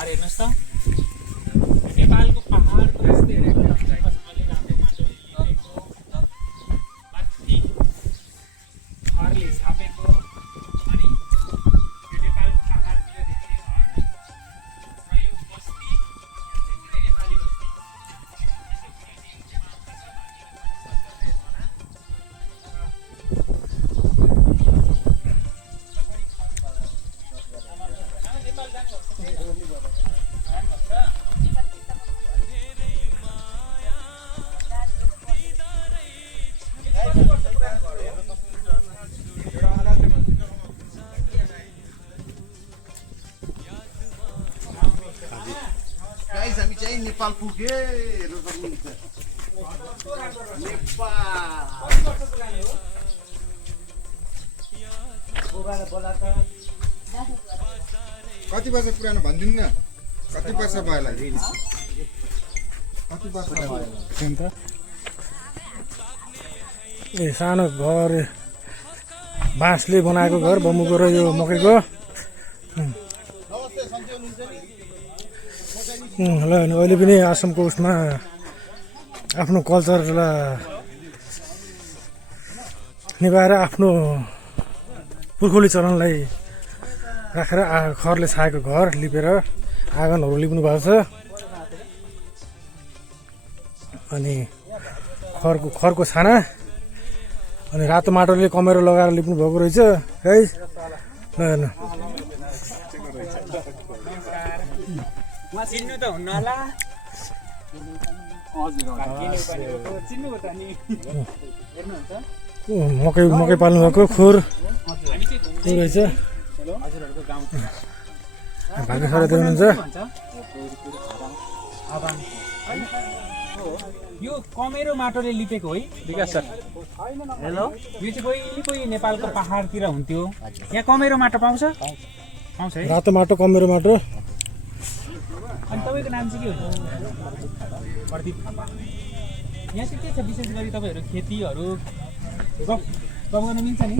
हेर्नुहोस् त नेपालको पहाडको यस्तै राम्रोसँगले राम्रो माटोले लिपेको माथि घरले छापेको अनि यो नेपालको पहाडतिर देख्ने घर र यो बस्ती थुप्रै नेपाली बस्ती नेपाल गाइस हामी चाहिँ नेपाल पुगे हेर्नु सक्नुहुन्छ कति वर्ष पुरानो भनिदिनु न कति वर्ष भयो होला कति वर्ष भयो ए सानो घर बाँसले बनाएको घर बम्बुको र यो मकैको ल अहिले पनि आसामको उसमा आफ्नो कल्चरलाई निभाएर आफ्नो पुर्खौली चलनलाई राखेर खरले छाएको घर लिपेर आँगनहरू लिप्नु भएको छ अनि खरको छाना अनि रातो माटोले कमेरो लगाएर लिप्नु भएको रहेछ है ल चिन्नु त हुन्न होला मकै पाल्नु भएको खोर रहेछ भाग्य सर देख्नुहुन्छ यो कमेरो माटोले लिपेको है विकास सर हेलो यो चाहिँ कोही नेपालको पहाडतिर हुन्थ्यो यहाँ कमेरो माटो पाउँछ पाउँछ है रातो माटो कमेरो माटो अनि तपाईँको नाम चाहिँ के हुन्छ प्रदीप थापा यहाँ चाहिँ के छ विशेष गरी तपाईँहरू खेतीहरू गफ गर्न मिल्छ नि